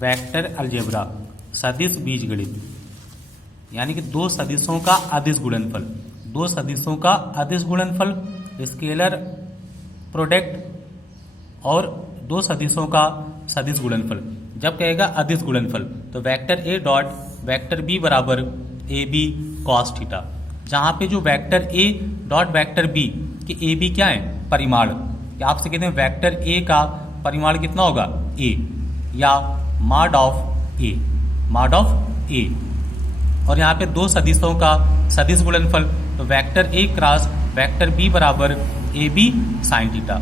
Vector algebra सदिश बीजगणित, यानी कि दो सदिशों का अदिश गुणनफल, दो सदिशों का अदिश गुणनफल, स्केलर प्रोडक्ट और दो सदिशों का सदिश गुणनफल। जब कहेगा अदिश गुणनफल तो vector A dot vector B बराबर ए बी कॉस थीटा, जहां पे जो vector A dot vector B कि ए बी क्या है, परिमाण, या आपसे कहते हैं वेक्टर ए का परिमाण कितना होगा, ए, या mod of A, mod of A. और यहाँ पे दो सदिशों का सदिश गुणनफल तो vector A cross vector B बराबर ए बी साइन थीटा।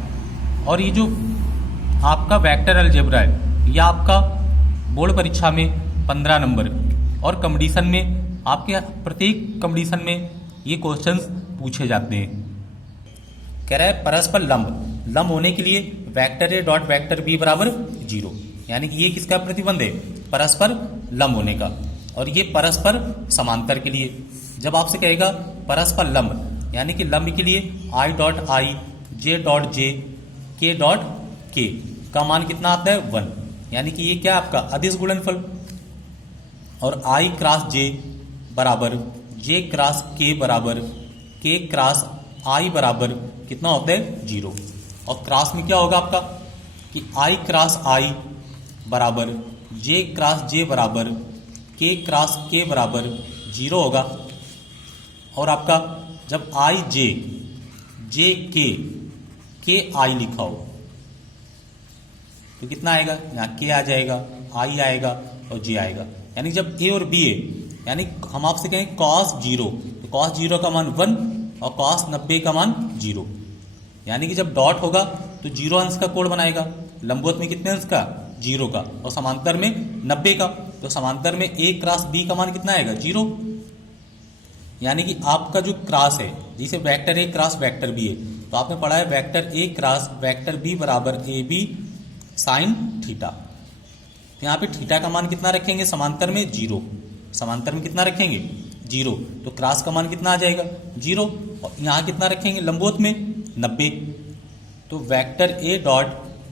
और ये जो आपका वेक्टर अलजेब्रा है यह आपका बोर्ड परीक्षा में 15 नंबर और कंपटीशन में आपके प्रत्येक कंपटीशन में ये क्वेश्चंस पूछे जाते हैं। कह रहा है परस्पर लंब, लंब होने के लिए vector A dot vector B बराबर 0, यानी कि ये किसका प्रतिबंध है, परस्पर लंब होने का। और ये परस्पर समांतर के लिए, जब आपसे कहेगा परस्पर लंब, यानी कि लंब के लिए I dot I, J dot J, के डॉट के का मान कितना आता है 1, यानी कि ये क्या आपका अदिश गुणनफल। और आई क्रॉस जे बराबर जे क्रॉस के बराबर के क्रॉस आई बराबर कितना होता है 0। और क्रॉस में क्या होगा आपका कि आई क्रॉस आई बराबर जे क्रॉस जे बराबर के क्रॉस के बराबर 0 होगा। और आपका जब आई जे के आई लिखा हो तो कितना आएगा, यहाँ के आ जाएगा, आई आएगा और जे आएगा। यानी जब ए और बी है, यानी हम आपसे कहें कॉस 0 तो कॉस 0 का मान 1 और कॉस 90 का मान 0, यानी कि जब डॉट होगा तो 0 अंश का कोण बनाएगा, लंबवत में कितने अंश का 0 का, और समांतर में 90 का। तो समांतर में ए क्रॉस बी का मान कितना आएगा 0, यानी कि आपका जो क्रॉस है जिसे vector A cross vector B है, तो आपने पढ़ा है vector A cross vector B बराबर ए बी साइन थीटा। तो यहाँ पे थीटा का मान कितना रखेंगे, समांतर में 0, समांतर में कितना रखेंगे 0, तो क्रॉस का मान कितना आ जाएगा 0, और यहाँ कितना रखेंगे लंबवत में 90। तो vector A dot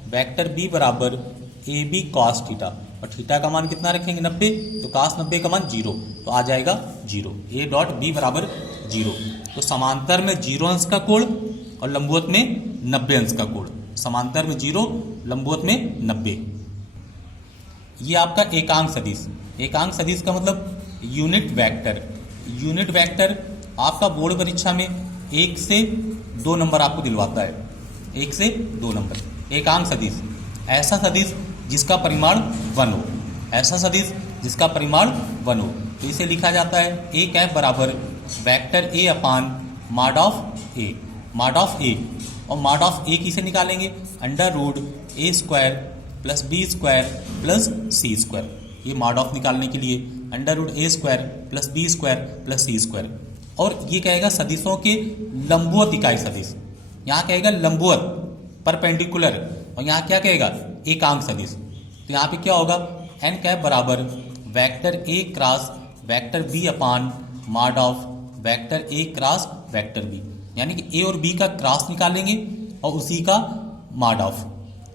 vector B बराबर ए बी कॉस थीटा, और थीटा का मान कितना रखेंगे 90, तो कॉस 90 का मान 0, तो आ जाएगा 0, ए डॉट बी बराबर 0। तो समांतर में 0 अंश का कोण और लंबवत में 90 अंश का कोण, समांतर में 0 लंबवत में 90। ये आपका एकांक सदिश, एकांक सदिश का मतलब यूनिट वेक्टर, यूनिट वेक्टर आपका बोर्ड परीक्षा में 1 से 2 नंबर आपको दिलवाता है, 1 से 2 नंबर। एकांक सदिश ऐसा सदिश जिसका परिमाण 1 हो, ऐसा सदिश जिसका परिमाण 1 हो, तो इसे लिखा जाता है ए कैप बराबर vector A upon mod of A, mod of A. और मॉड ऑफ ए किसे निकालेंगे, under root A square plus B square plus C square. ये मॉड ऑफ निकालने के लिए under root A square plus B square plus C square. और ये कहेगा सदिशों के लंबवत इकाई सदिश, यहाँ कहेगा लंबवत परपेंडिकुलर, और यहाँ क्या कहेगा एकांक सदिश। तो यहाँ पे क्या होगा एन कैप बराबर vector A cross vector B upon mod of vector A cross vector B, यानी कि ए और बी का क्रॉस निकालेंगे और उसी का मॉड ऑफ,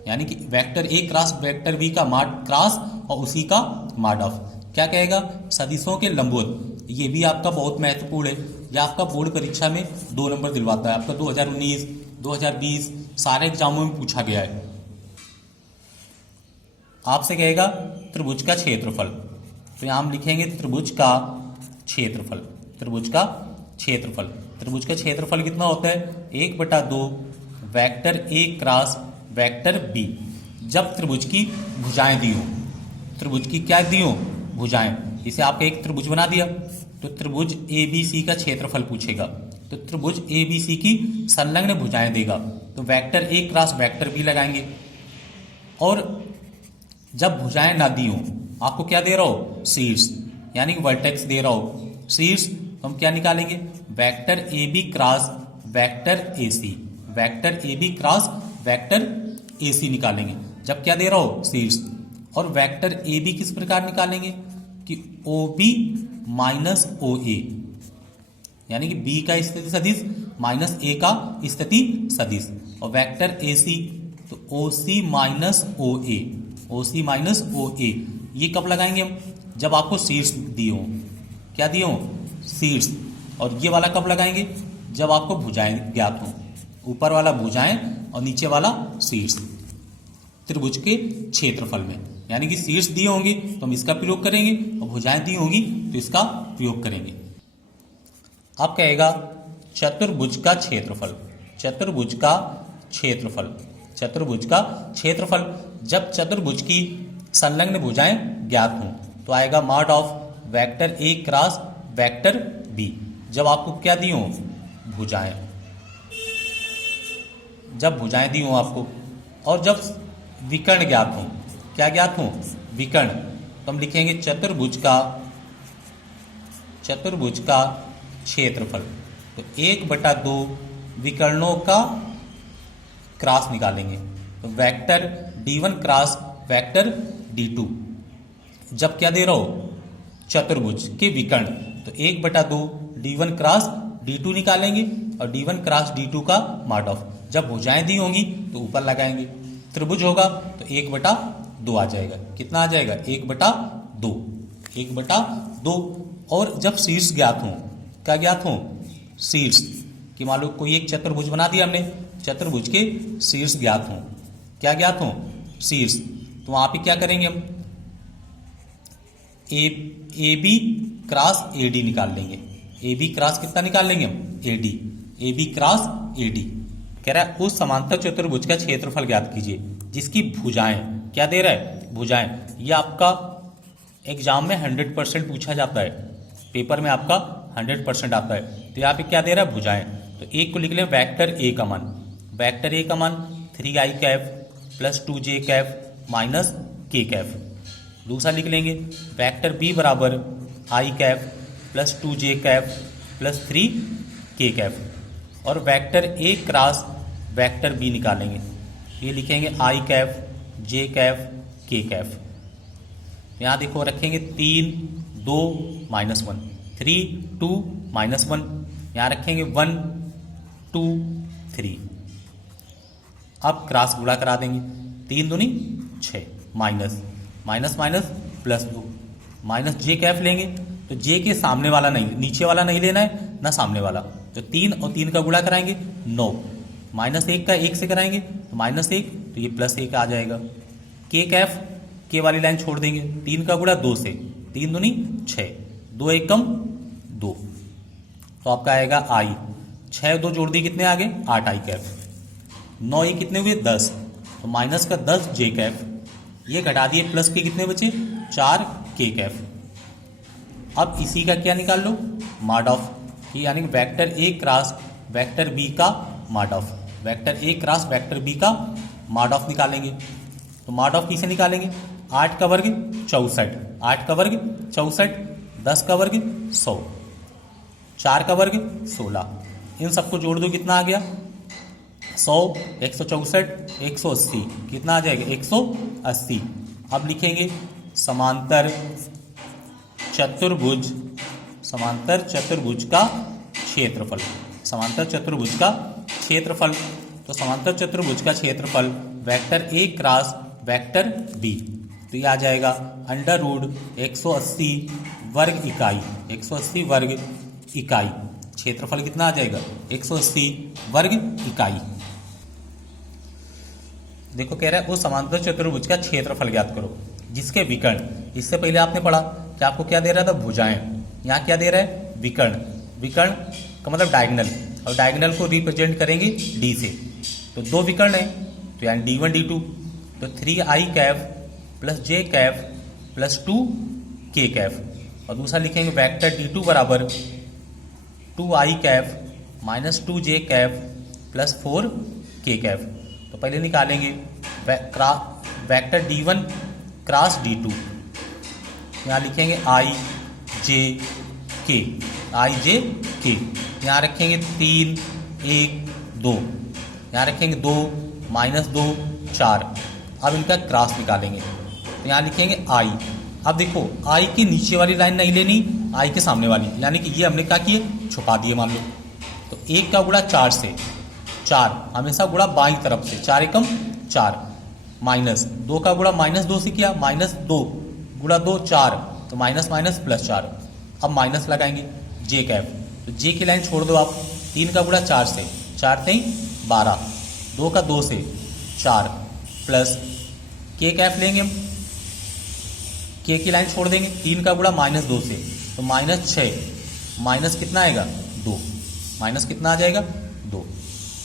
यानी कि vector A cross vector B का मॉड क्रॉस और उसी का मॉड ऑफ। क्या कहेगा सदिशों के लंबवत, ये भी आपका बहुत महत्वपूर्ण है, यह आपका बोर्ड परीक्षा में 2 नंबर दिलवाता है, आपका 2019 2020 सारे एग्जामों में पूछा गया है। आपसे कहेगा त्रिभुज का क्षेत्रफल, तो यहां हम लिखेंगे त्रिभुज का क्षेत्रफल, त्रिभुज का क्षेत्रफल। त्रिभुज का क्षेत्रफल कितना होता है 1/2 vector A cross vector B. जब त्रिभुज की भुजाएं दी हो, त्रिभुज की क्या दी हो भुजाएं, इसे आपका एक त्रिभुज बना दिया तो त्रिभुज ए बी सी का क्षेत्रफल पूछेगा, तो त्रिभुज ए बी सी की संलग्न भुजाएं देगा, तो vector A cross vector B लगाएंगे। और जब भुजाएं ना दी हो, आपको क्या दे रहा हो शीर्ष, यानी कि वर्टेक्स दे रहा हो शीर्ष, तो हम क्या निकालेंगे vector A B cross vector A C, vector A B cross vector A C निकालेंगे जब क्या दे रहा हो शीर्ष। और वेक्टर ए बी किस प्रकार निकालेंगे कि ओ बी माइनस ओ ए, यानी कि बी का स्थिति सदिश माइनस ए का स्थिति सदिश। और वेक्टर ए सी तो ओ सी माइनस ओ ए, ओ सी माइनस ओ ए। ये कब लगाएंगे हम? जब आपको सीड्स दिए हों। क्या दिए हों? सीड्स। और ये वाला कब लगाएंगे? जब आपको भुजाएं ज्ञात हों। ऊपर वाला भुजाएं और नीचे वाला सीड्स त्रिभुज के क्षेत्रफल में। यानी कि सीड्स दिए होंगे तो हम इसका प्रयोग करेंगे और भुजाएं दी होंगी तो इसका प्रयोग करेंगे। अब कहेगा चतुर्भुज का क्षेत्रफल। चतुर्भुज का क्षेत्रफल। चतुर्भुज का क्षेत्रफल जब चतुर्भुज की संलग्न भुजाएं ज्ञात हों तो आएगा mod of vector A cross vector B. जब आपको क्या दी हों? भुजाएं। जब भुजाएं दी हों आपको और जब विकर्ण ज्ञात हों। क्या ज्ञात हों? विकर्ण। तो हम लिखेंगे चतुर्भुज का क्षेत्रफल। तो 1/2 विकर्णों का क्रॉस निकालेंगे। तो vector D1 cross vector D2। जब क्या दे रहा हो? चतुर्भुज के विकर्ण। तो 1/2 D1 क्रॉस D2 निकालेंगे और D1 क्रॉस D2 का मॉड ऑफ। जब भुजाएं दी होंगी तो ऊपर लगाएंगे। त्रिभुज होगा तो 1/2 आ जाएगा। कितना आ जाएगा? 1/2। 1/2। और जब शीर्ष ज्ञात हों। क्या ज्ञात हों? शीर्ष कि मान लो कोई एक चतुर्भुज बना दिया हमने, चतुर्भुज के शीर्ष ज्ञात हों। क्या ज्ञात हों? शीर्ष। तो वहां पे क्या करेंगे हम? A B cross A D निकाल लेंगे। ए बी क्रॉस कितना निकाल लेंगे हम? A D. A B cross A D. कह रहा है उस समांतर चतुर्भुज का क्षेत्रफल ज्ञात कीजिए जिसकी भुजाएं। क्या दे रहा है? भुजाएं। ये आपका एग्जाम में 100% पूछा जाता है। पेपर में आपका 100% आता है। तो यहाँ पे क्या दे रहा है? भुजाएं। तो एक को लिख लें वेक्टर ए का मान। वेक्टर ए का मान 3i cap plus 2j cap minus k cap. दूसरा लिख लेंगे वेक्टर बी बराबर i cap plus 2j cap plus 3k cap. और vector A cross vector B निकालेंगे। ये लिखेंगे i Kaif j Kaif k Kaif. यहाँ देखो रखेंगे 3 2 -1 3 2 -1। यहाँ रखेंगे 1 2 3। अब क्रॉस गुणा करा देंगे। 3 दूनी 6 minus minus minus plus 2 minus J cap लेंगे। तो जे के सामने वाला नहीं, नीचे वाला नहीं लेना है ना सामने वाला। तो 3 और 3 का गुणा कराएंगे 9 -1 का 1 से कराएंगे तो -1 तो ये +1 आ जाएगा। के कैफ के वाली लाइन छोड़ देंगे। 3 का गुणा 2 से 3 दूनी 6 2 1 कम 2 तो आपका आएगा आई। 6 2 जोड़ दिए कितने आ गए? 8 आई कैफ। 9 ये कितने हुए? 10। तो माइनस का 10 जे कैफ। ये घटा दिए प्लस के कितने बचे? 4 के कैफ। अब इसी का क्या निकाल लो? Mod of. यानी vector A cross vector B का mod of. Vector A cross vector B का मॉड ऑफ निकालेंगे। तो मॉड ऑफ किसे निकालेंगे? 8 का वर्ग 64, 8 का वर्ग 64, 10 का वर्ग 100, 4 का वर्ग 16। इन सबको जोड़ दो कितना आ गया? 100 164 180 कितना आ जाएगा? 180। अब लिखेंगे समांतर चतुर्भुज का क्षेत्रफल। समांतर चतुर्भुज का क्षेत्रफल। तो समांतर चतुर्भुज का क्षेत्रफल vector A cross vector B. तो ये आ जाएगा √180 वर्ग इकाई। 180 वर्ग इकाई। क्षेत्रफल कितना आ जाएगा? 180 वर्ग इकाई। देखो कह रहा है उस समांतर चतुर्भुज का क्षेत्रफल ज्ञात करो जिसके विकर्ण। इससे पहले आपने पढ़ा कि आपको क्या दे रहा था? भुजाएं। यहाँ क्या दे रहा है? विकर्ण। विकर्ण का मतलब डायगोनल, और डायगोनल को रिप्रेजेंट करेंगे डी से। तो 2 विकर्ण है तो यानी D1 D2। तो 3i cap plus j Kaif plus 2k Kaif. और दूसरा लिखेंगे वेक्टर D2 बराबर 2i Kaif minus 2j cap plus 4k Kaif. तो पहले निकालेंगे वेक्टर D1 क्रॉस D2। यहाँ लिखेंगे i j k, i j k। यहाँ रखेंगे 3 1 2। यहाँ रखेंगे 2 -2 4। अब इनका क्रॉस निकालेंगे तो यहाँ लिखेंगे i। अब देखो i की नीचे वाली लाइन नहीं लेनी, i के सामने वाली, यानी कि ये हमने क्या किए? छुपा दिए मान लो। तो 1 का गुणा 4 से 4 हमेशा गुणा बाईं तरफ से, 4 एकम 4 माइनस 2 का गुणा -2 से किया, -2 गुणा 2 4, तो माइनस माइनस प्लस 4। अब माइनस लगाएंगे जे कैफ, तो जे की लाइन छोड़ दो आप। 3 का गुणा 4 से, 4 3 12, 2 का 2 से 4 प्लस के कैफ लेंगे हम, के की लाइन छोड़ देंगे। 3 का गुणा -2 से, तो -6, माइनस कितना आएगा 2, माइनस कितना आ जाएगा 2।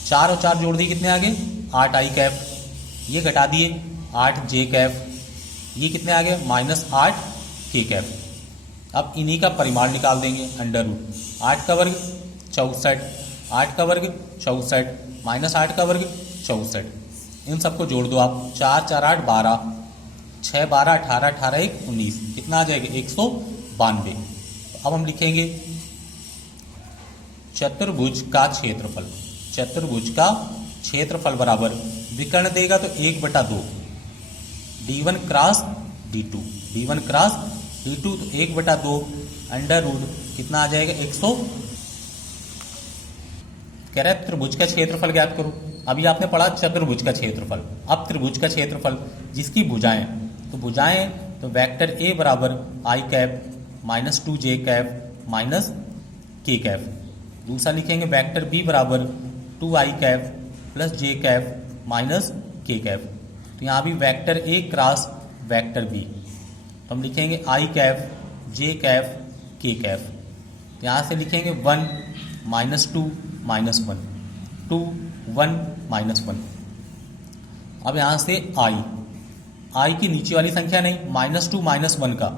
4 और 4 जोड़ दिए, कितने आ गए 8 आई कैफ, ये घटा दिए 8 जे कैफ, ये कितने आ गए -8 के कैफ। अब इन्हीं का परिमाण निकाल देंगे, अंडर रूट 8 का वर्ग 64, 8 का वर्ग 64 -8 का वर्ग 64, इन सबको जोड़ दो आप। 4 4 8 12, 6 12 18, 18 1 19, कितना आ जाएगा 192। अब हम लिखेंगे चतुर्भुज का क्षेत्रफल, चतुर्भुज का क्षेत्रफल बराबर विकर्ण देगा तो 1/2 d1 cross d2, d1 cross d2, तो 1/2 अंडर रूट कितना आ जाएगा 100। कह रहा है त्रिभुज का क्षेत्रफल ज्ञात करो। अभी आपने पढ़ा चतुर्भुज का क्षेत्रफल, अब त्रिभुज का क्षेत्रफल जिसकी भुजाएं, तो भुजाएं तो वेक्टर ए बराबर I cap -2 J cap minus K cap. दूसरा लिखेंगे वेक्टर बी बराबर 2 I cap plus J cap minus K cap. तो यहाँ भी vector A cross vector B, तो हम लिखेंगे I cap J cap K cap. यहाँ से लिखेंगे 1 -2 -1, 2 1 -1। अब यहाँ से आई की नीचे वाली संख्या नहीं, -2 -1 का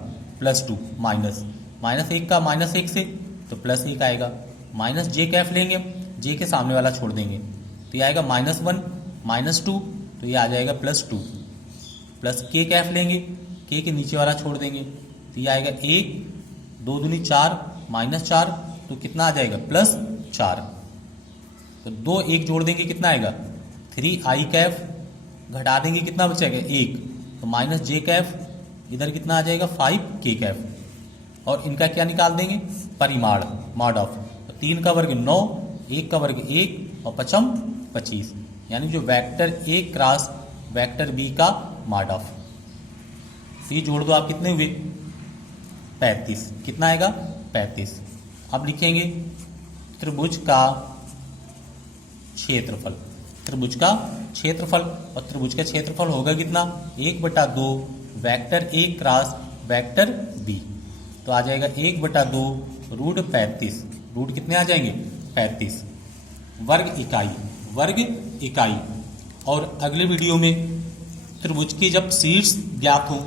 +2 माइनस -1 का -1 से, तो +1 आएगा। माइनस जे कैफ लेंगे, जे के सामने वाला छोड़ देंगे, तो ये आएगा -1 -2, तो ये आ जाएगा +2, प्लस के कैफ लेंगे, के के नीचे वाला छोड़ देंगे, तो ये आएगा 1 2 दूनी 4 -4, तो कितना आ जाएगा +4। तो 2 1 जोड़ देंगे, कितना आएगा 3 आई कैफ, घटा देंगे कितना बचेगा 1, तो माइनस जे कैफ, इधर कितना आ जाएगा 5 के कैफ। और इनका क्या निकाल देंगे परिमाण, मॉड ऑफ। तो 3 का वर्ग 9, 1 का वर्ग 1 और 5 25, यानी जो vector A cross vector B का मॉड ऑफ। तो ये जोड़ दो आप, कितने हुए 35, कितना आएगा 35। अब लिखेंगे त्रिभुज का क्षेत्रफल, त्रिभुज का क्षेत्रफल, और त्रिभुज का क्षेत्रफल होगा कितना 1/2 vector A cross vector B, तो आ जाएगा 1/2 रूट 35, रूट कितने आ जाएंगे 35 वर्ग इकाई, वर्ग इकाई। और अगले वीडियो में त्रिभुज की जब शीर्ष ज्ञात हो